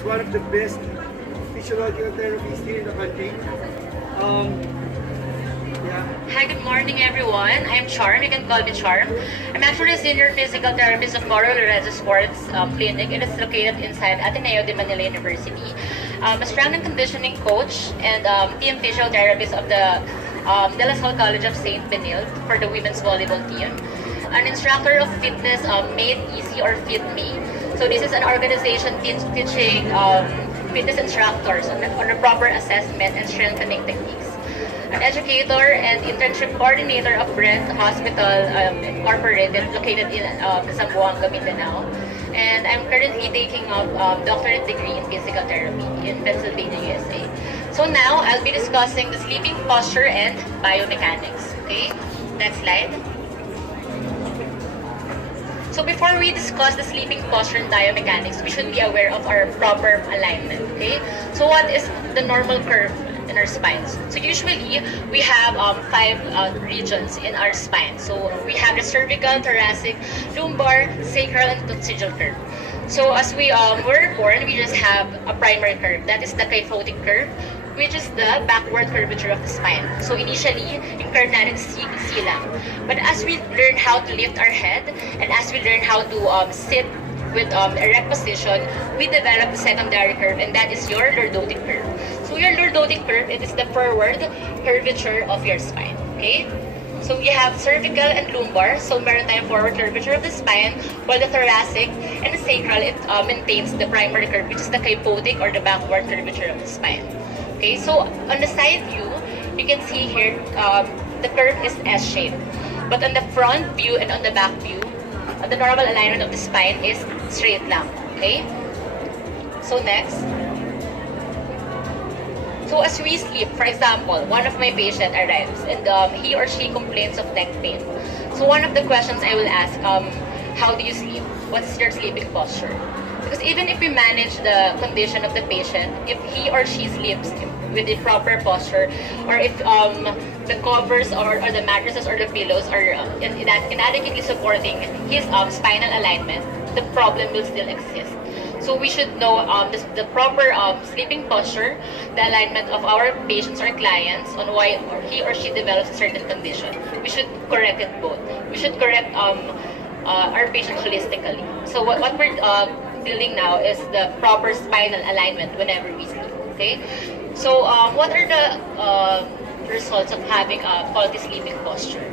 is one of the best physiological therapies here in the country. Yeah. Hi, good morning everyone. I'm Charm. You can call me Charm. I'm actually a senior physical therapist of Coro Lorenzo Sports Clinic. It is located inside Ateneo de Manila University. I'm a strength and conditioning coach and team physiotherapist of the De La Salle College of St. Benilde for the women's volleyball team. An instructor of fitness Made Easy or Fit Me. So this is an organization teaching fitness instructors on the proper assessment and strengthening techniques. An educator and internship coordinator of Brent Hospital Incorporated located in Zamboanga, Mindanao. And I'm currently taking up doctorate degree in physical therapy in Pennsylvania, USA. So now I'll be discussing the sleeping posture and biomechanics. Okay, next slide. So before we discuss the sleeping posture and biomechanics, we should be aware of our proper alignment. Okay, so what is the normal curve in our spines? So usually we have 5 regions in our spine. So we have the cervical, thoracic, lumbar, sacral, and coccygeal curve. So as we were born, we just have a primary curve. That is the kyphotic curve, which is the backward curvature of the spine. So initially, yung curve natin C lang. But as we learn how to lift our head, and as we learn how to sit with erect position, we develop the secondary curve, and that is your lordotic curve. So your lordotic curve, it is the forward curvature of your spine. Okay? So we have cervical and lumbar. So meron tayong forward curvature of the spine, while the thoracic and the sacral, it maintains the primary curve, which is the kyphotic or the backward curvature of the spine. Okay, so on the side view, you can see here the curve is S-shaped. But on the front view and on the back view, the normal alignment of the spine is straight lang. Okay? So next. So as we sleep, for example, one of my patients arrives and he or she complains of neck pain. So one of the questions I will ask, how do you sleep? What's your sleeping posture? Because even if we manage the condition of the patient, if he or she sleeps with the proper posture, or if the covers or the mattresses or the pillows are inadequately supporting his spinal alignment, the problem will still exist. So we should know the proper sleeping posture, the alignment of our patients or clients on why he or she develops a certain condition. We should correct it both. We should correct our patient holistically. So what we're dealing now is the proper spinal alignment whenever we sleep. Okay? So what are the results of having a faulty sleeping posture?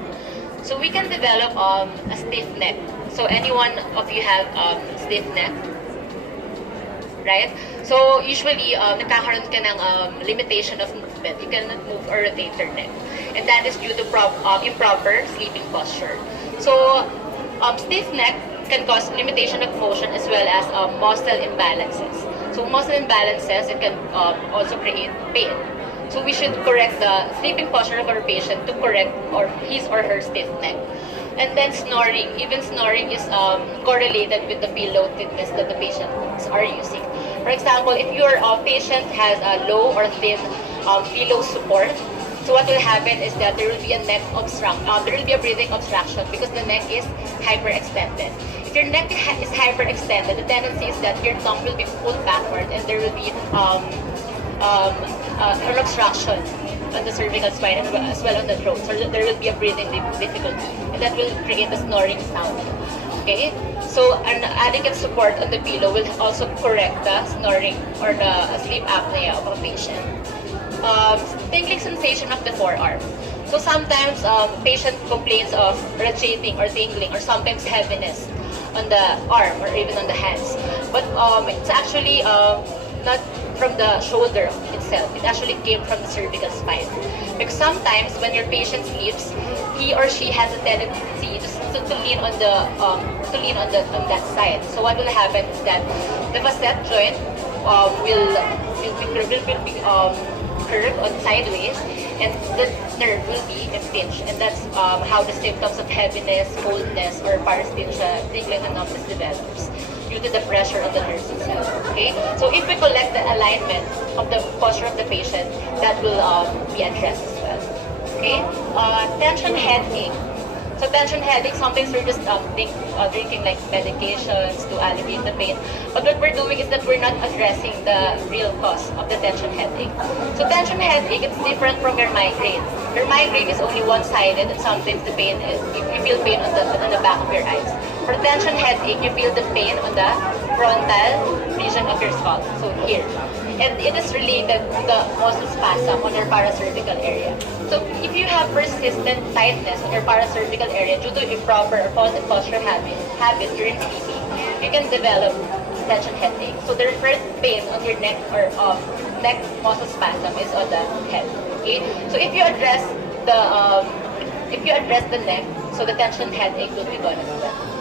So we can develop a stiff neck. So anyone of you have stiff neck? Right? So usually, nagkakaroon ka ng limitation of movement. You cannot move or rotate your neck. And that is due to improper sleeping posture. So stiff neck can cause limitation of motion as well as muscle imbalances. So muscle imbalances, it can also create pain. So we should correct the sleeping posture of our patient to correct his or her stiff neck. And then snoring. Even snoring is correlated with the pillow thickness that the patients are using. For example, if your patient has a low or thin pillow support, so what will happen is that there will be a neck obstruction. There will be a breathing obstruction because the neck is hyperextended. If your neck is hyperextended, the tendency is that your tongue will be pulled backward and there will be an obstruction on the cervical spine as well on the throat. So there will be a breathing difficulty, and that will create a snoring sound. Okay? So an adequate support on the pillow will also correct the snoring or the sleep apnea of a patient. Tingling sensation of the forearm. So sometimes patient complains of rotating or tingling or sometimes heaviness on the arm or even on the hands. But it's actually not from the shoulder itself. It actually came from the cervical spine. Because sometimes when your patient sleeps, he or she has a tendency to lean on that side. So what will happen is that the facet joint will be curved on sideways, and the nerve will be impinged, and that's how the symptoms of heaviness, coldness, or paresthesia, tingling and numbness develops due to the pressure of the nerves itself. Okay, so if we collect the alignment of the posture of the patient, that will be addressed as well. Okay, tension headache. So tension headache, sometimes we're just drinking like medications to alleviate the pain. But what we're doing is that we're not addressing the real cause of the tension headache. So tension headache, it's different from your migraine. Your migraine is only one-sided, and sometimes the pain is, you feel pain on the back of your eyes. For tension headache, you feel the pain on the frontal region of your skull, so here. And it is related to the muscle spasm on your paracervical area. So if you have persistent tightness on your paracervical area due to improper or faulty posture habit during sleeping, you can develop tension headache. So the first pain on your neck or neck muscle spasm is on the head. Okay. So if you address the neck, so the tension headache will be gone as well.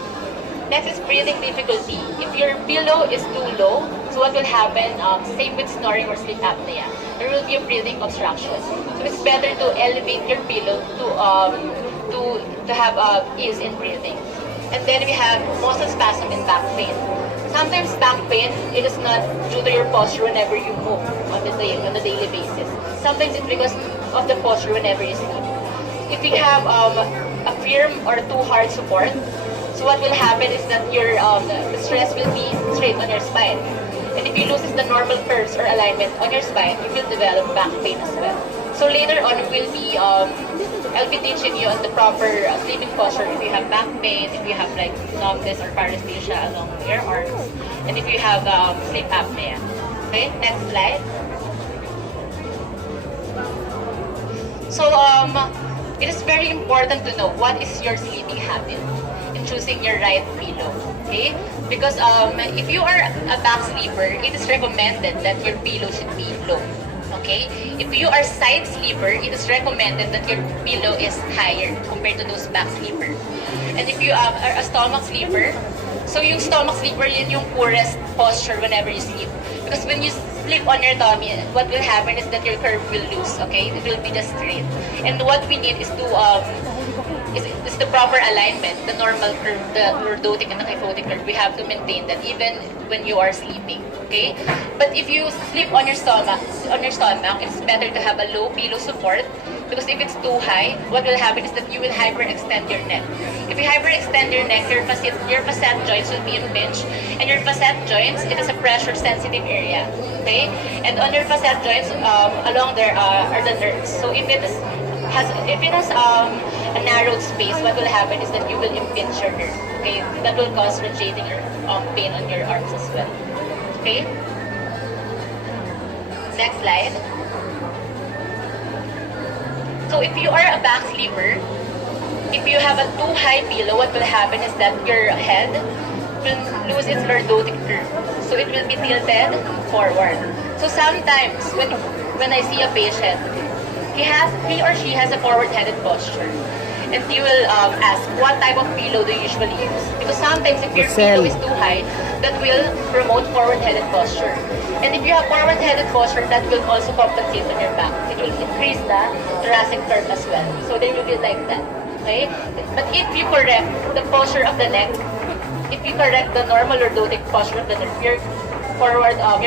Next is breathing difficulty. If your pillow is too low, so what will happen, same with snoring or sleep apnea, there will be a breathing obstruction. So it's better to elevate your pillow to have ease in breathing. And then we have muscle spasm and back pain. Sometimes back pain, it is not due to your posture whenever you move on the daily basis. Sometimes it's because of the posture whenever you sleep. If you have a firm or too hard support, so what will happen is that your the stress will be straight on your spine. And if you lose the normal curves or alignment on your spine, you will develop back pain as well. So later on, I'll be teaching you on the proper sleeping posture if you have back pain, if you have like numbness or paresthesia along your arms, and if you have sleep apnea. Okay, next slide. So it is very important to know what is your sleeping habit in choosing your right pillow. Okay, because if you are a back sleeper, it is recommended that your pillow should be low. Okay, if you are side sleeper, it is recommended that your pillow is higher compared to those back sleeper. And if you are a stomach sleeper, so yung stomach sleeper, yun yung poorest posture whenever you sleep. Because when you sleep on your tummy, what will happen is that your curve will lose. Okay, it will be just straight. And what we need is to is the proper alignment, the normal curve, the lordotic and the kyphotic curve. We have to maintain that even when you are sleeping. Okay, but if you sleep on your stomach, it's better to have a low pillow support, because if it's too high, what will happen is that you will hyperextend your neck. If you hyperextend your neck, your facet joints will be impinged, and your facet joints, it is a pressure-sensitive area. Okay, and on your facet joints, along there are the nerves. So if it has a narrowed space, what will happen is that you will impinge your nerve. Okay, that will cause rotating or pain on your arms as well. Okay. Next slide. So if you are a back sleeper, if you have a too high pillow, what will happen is that your head will lose its lordotic curve. So it will be tilted forward. So sometimes when I see a patient, he or she has a forward-headed posture. And you will ask, what type of pillow do you usually use? Because sometimes if your pillow is too high, that will promote forward-headed posture. And if you have forward-headed posture, that will also compensate on your back. It will increase the thoracic curve as well. So they will be like that. Okay? But if you correct the posture of the neck, if you correct the normal lordotic posture of the neck, your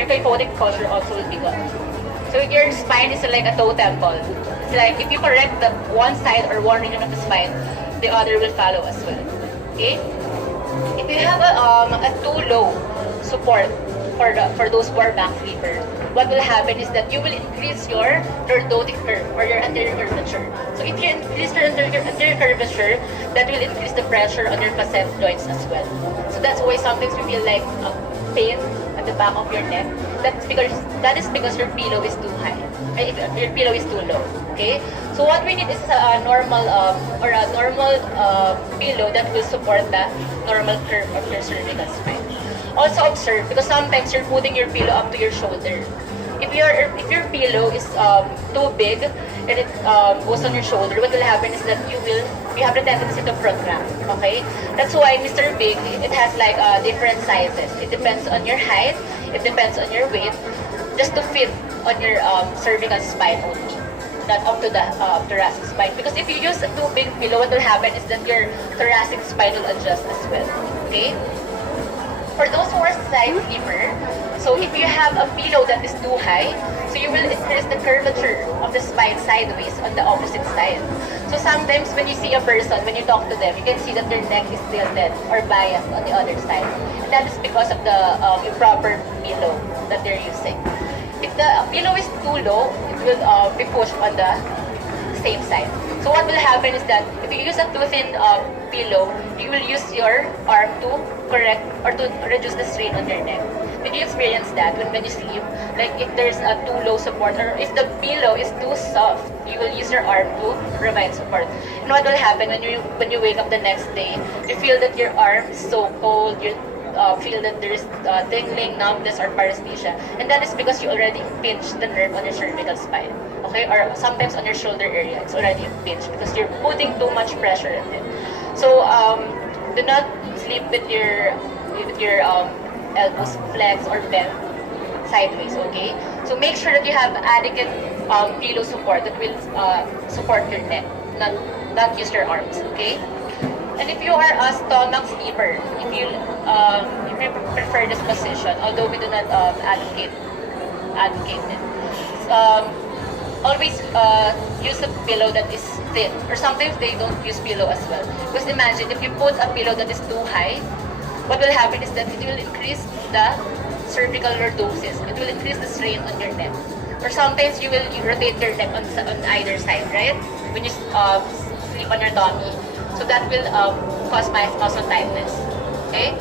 kyphotic posture also will be good. So your spine is like a toe temple. It's like if you correct the one side or one region of the spine, the other will follow as well. Okay? If you have a too low support for those who are back sleepers, what will happen is that you will increase your lordotic curve or your anterior curvature. So if you increase your anterior curvature, that will increase the pressure on your facet joints as well. So that's why sometimes we feel like pain at the back of your neck. That is because your pillow is too high. If your pillow is too low. Okay? So what we need is a normal pillow that will support the normal curve of your cervical spine. Also observe, because sometimes you're putting your pillow up to your shoulder. If your pillow is too big and it goes on your shoulder, what will happen is that you have the tendency to protract. Okay? That's why Mr. Big, it has like different sizes. It depends on your height, it depends on your weight, just to fit on your cervical spine only, not up to the thoracic spine. Because if you use a too big pillow, what will happen is that your thoracic spine will adjust as well. Okay? For those who are side sleeper, so if you have a pillow that is too high, so you will increase the curvature of the spine sideways on the opposite side. So sometimes when you see a person, when you talk to them, you can see that their neck is tilted or biased on the other side. And that is because of the improper pillow that they're using. If the pillow is too low, it will be pushed on the same side. So what will happen is that if you use a too thin pillow, you will use your arm to correct or to reduce the strain on your neck. Did you experience that when you sleep? Like if there's a too low support or if the pillow is too soft, you will use your arm to provide support. And what will happen when you wake up the next day? You feel that your arm is so cold. You feel that there is tingling, numbness, or paresthesia, and that is because you already pinched the nerve on your cervical spine. Okay, or sometimes on your shoulder area, it's already pinched because you're putting too much pressure in it. So do not sleep with your elbows flexed or bent sideways, okay? So make sure that you have adequate pillow support that will support your neck, not use your arms, okay? And if you are a stomach sleeper, if you prefer this position, although we do not advocate it, always use a pillow that is thin, or sometimes they don't use pillow as well. Because imagine if you put a pillow that is too high, what will happen is that it will increase the cervical lordosis. It will increase the strain on your neck. Or sometimes you will rotate your neck on either side, right? When you sleep on your tummy. So that will cause muscle tightness. Okay?